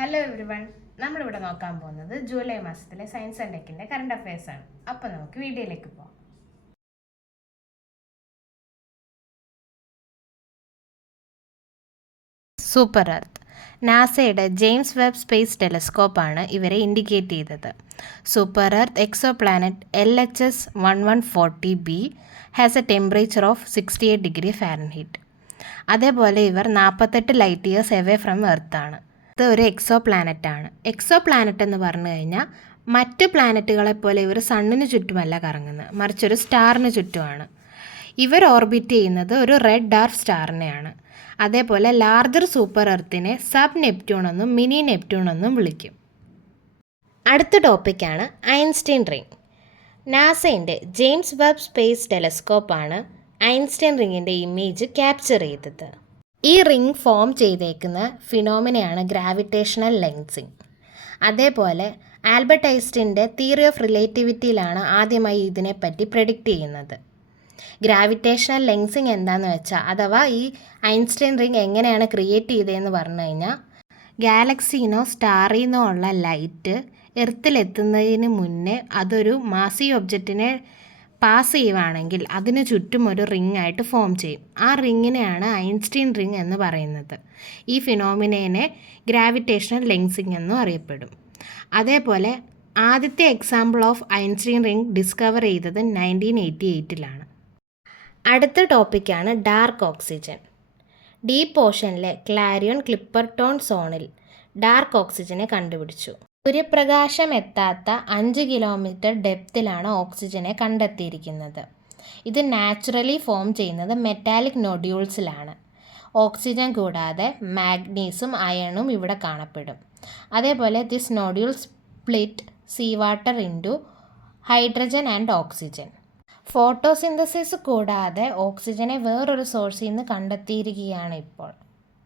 Hello everyone, നമ്മളിവിടെ നോക്കാൻ പോകുന്നത് ജൂലൈ മാസത്തിലെ സയൻസ് ആൻഡ് ടെക്കിൻ്റെ കറണ്ട് അഫയേഴ്സ് ആണ്. അപ്പോൾ നമുക്ക് വീഡിയോയിലേക്ക് പോകാം. സൂപ്പർ എർത്ത് നാസയുടെ ജെയിംസ് വെബ് സ്പേസ് ടെലസ്കോപ്പാണ് ഇവരെ ഇൻഡിക്കേറ്റ് ചെയ്തത്. Super earth exoplanet LHS 1140b has a temperature of 68 degree Fahrenheit. അതേപോലെ ഇവർ 48 ലൈറ്റ് ഇയേഴ്സ് എവേ ഫ്രം എർത്താണ്. ഇത് ഒരു എക്സോ പ്ലാനറ്റാണ്. എക്സോ പ്ലാനറ്റ് എന്ന് പറഞ്ഞു കഴിഞ്ഞാൽ മറ്റ് പ്ലാനറ്റുകളെപ്പോലെ ഇവർ സണ്ണിന് ചുറ്റുമല്ല കറങ്ങുന്നത്, മറിച്ചൊരു സ്റ്റാറിന് ചുറ്റുമാണ്. ഇവർ ഓർബിറ്റ് ചെയ്യുന്നത് ഒരു റെഡ് ഡാർക്ക് സ്റ്റാറിനെയാണ്. അതേപോലെ ലാർജർ സൂപ്പർ എർത്തിനെ സബ് നെപ്റ്റ്യൂൺ എന്നും മിനി നെപ്റ്റ്യൂൺ എന്നും വിളിക്കും. അടുത്ത ടോപ്പിക്കാണ് ഐൻസ്റ്റീൻ റിംഗ്. നാസയുടെ ജെയിംസ് വെബ് സ്പേസ് ടെലസ്കോപ്പാണ് ഐൻസ്റ്റീൻ റിങ്ങിൻ്റെ ഇമേജ് ക്യാപ്ചർ ചെയ്തത്. ഈ റിംഗ് ഫോം ചെയ്തേക്കുന്ന ഫിനോമിനയാണ് ഗ്രാവിറ്റേഷണൽ ലെൻസിങ്. അതേപോലെ ആൽബർട്ട് ഐൻസ്റ്റീൻ്റെ തിയറി ഓഫ് റിലേറ്റിവിറ്റിയിലാണ് ആദ്യമായി ഇതിനെപ്പറ്റി പ്രെഡിക്റ്റ് ചെയ്യുന്നത്. ഗ്രാവിറ്റേഷണൽ ലെൻസിങ് എന്താണെന്ന് വെച്ചാൽ, അഥവാ ഈ ഐൻസ്റ്റീൻ റിംഗ് എങ്ങനെയാണ് ക്രിയേറ്റ് ചെയ്തതെന്ന് പറഞ്ഞു കഴിഞ്ഞാൽ, ഗാലക്സിന്നോ സ്റ്റാറിൽ നിന്നോ ഉള്ള ലൈറ്റ് എർത്തിലെത്തുന്നതിന് മുന്നേ അതൊരു മാസീവ് ഒബ്ജക്റ്റിനെ പാസ് ചെയ്യുവാണെങ്കിൽ അതിന് ചുറ്റും ഒരു റിംഗ് ആയിട്ട് ഫോം ചെയ്യും. ആ റിങ്ങിനെയാണ് ഐൻസ്റ്റീൻ റിംഗ് എന്ന് പറയുന്നത്. ഈ ഫിനോമിനയെ ഗ്രാവിറ്റേഷണൽ ലെൻസിങ് എന്നും അറിയപ്പെടും. അതേപോലെ ആദ്യത്തെ example of Einstein ring discover ചെയ്തത് 1988 അടുത്ത ടോപ്പിക്കാണ് ഡാർക്ക് ഓക്സിജൻ. ഡീപ്പ് ഓഷനിലെ ക്ലാരിയോൺ ക്ലിപ്പർട്ടോൺ സോണിൽ ഡാർക്ക് ഓക്സിജനെ കണ്ടുപിടിച്ചു. സൂര്യപ്രകാശം എത്താത്ത 5 കിലോമീറ്റർ ഡെപ്തിലാണ് ഓക്സിജനെ കണ്ടെത്തിയിരിക്കുന്നത്. ഇത് നാച്ചുറലി ഫോം ചെയ്യുന്നത് മെറ്റാലിക് നോഡ്യൂൾസിലാണ്. ഓക്സിജൻ കൂടാതെ മാഗ്നീസും അയണും ഇവിടെ കാണപ്പെടും. അതേപോലെ this nodule split sea water into hydrogen and oxygen. Photosynthesis കൂടാതെ ഓക്സിജനെ വേറൊരു സോഴ്സിൽ നിന്ന് കണ്ടെത്തിയിരിക്കുകയാണ് ഇപ്പോൾ.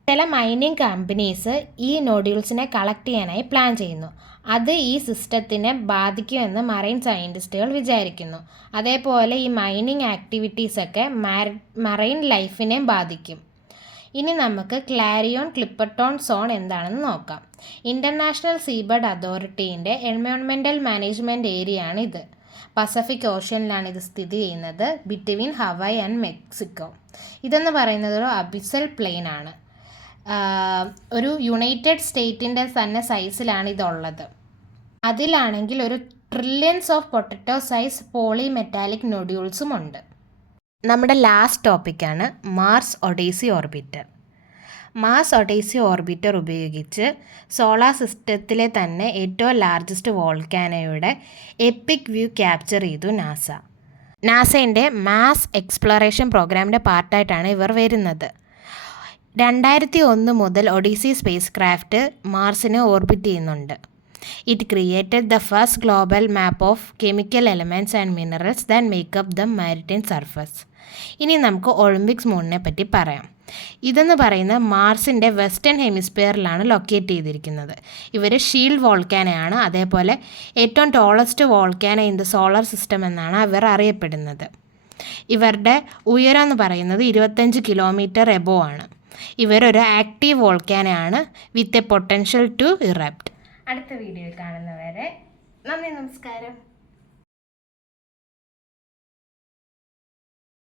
ചില മൈനിങ് കമ്പനീസ് ഈ നോഡ്യൂൾസിനെ കളക്ട് ചെയ്യാനായി പ്ലാൻ ചെയ്യുന്നു. അത് ഈ സിസ്റ്റത്തിനെ ബാധിക്കുമെന്ന് മറൈൻ സയൻറ്റിസ്റ്റുകൾ വിചാരിക്കുന്നു. അതേപോലെ ഈ മൈനിങ് ആക്ടിവിറ്റീസൊക്കെ മറൈൻ ലൈഫിനെ ബാധിക്കും. ഇനി നമുക്ക് ക്ലാരിയോൺ ക്ലിപ്പർട്ടോൺ സോൺ എന്താണെന്ന് നോക്കാം. ഇൻ്റർനാഷണൽ സീബേർഡ് അതോറിറ്റീൻ്റെ എൻവയോൺമെൻറ്റൽ മാനേജ്മെൻറ്റ് ഏരിയയാണ് ഇത്. പസഫിക് ഓഷ്യനിലാണ് ഇത് സ്ഥിതി ചെയ്യുന്നത്, ബിറ്റ്വീൻ ഹവായ് ആൻഡ് മെക്സിക്കോ. ഇതെന്ന് പറയുന്നത് ഒരു അബിസൽ പ്ലെയിൻ ആണ്. ഒരു യുണൈറ്റഡ് സ്റ്റേറ്റിൻ്റെ തന്നെ സൈസിലാണ് ഇതുള്ളത്. അതിലാണെങ്കിൽ ഒരു trillions of potato size poly metallic നോഡ്യൂൾസും ഉണ്ട്. നമ്മുടെ ലാസ്റ്റ് ടോപ്പിക്കാണ് Mars Odyssey orbiter. Mars Odyssey orbiter ഉപയോഗിച്ച് സോളാർ സിസ്റ്റത്തിലെ തന്നെ ഏറ്റവും ലാർജസ്റ്റ് വോൾക്കാനോയുടെ എപ്പിക് വ്യൂ ക്യാപ്ചർ ചെയ്തു നാസ. നാസയുടെ മാസ് എക്സ്പ്ലോറേഷൻ പ്രോഗ്രാമിൻ്റെ പാർട്ടായിട്ടാണ് ഇവർ വരുന്നത്. 2001 മുതൽ ഒഡീസി സ്പേസ് ക്രാഫ്റ്റ് മാർസിനെ ഓർബിറ്റ് ചെയ്യുന്നുണ്ട്. It created the first global map of chemical elements and minerals than make up the maritime surface. ഇനി നമുക്ക് ഒളിമ്പിക്സ് മൂണിനെ പറ്റി പറയാം. ഇതെന്ന് പറയുന്നത് മാർസിൻ്റെ വെസ്റ്റേൺ ഹെമിസ്ഫിയറിലാണ് ലൊക്കേറ്റ് ചെയ്തിരിക്കുന്നത്. ഇവർ ഷീൽഡ് വോൾക്കാനയാണ്. അതേപോലെ ഏറ്റവും tallest volcano in the solar system എന്നാണ് അവർ അറിയപ്പെടുന്നത്. ഇവരുടെ ഉയരം എന്ന് പറയുന്നത് 25 കിലോമീറ്റർ എബോ ആണ്. ഇവരൊരു ആക്റ്റീവ് വോൾക്കാനയാണ് with a potential to erupt. അടുത്ത വീഡിയോയിൽ കാണുന്നവരെ നന്ദി, നമസ്കാരം.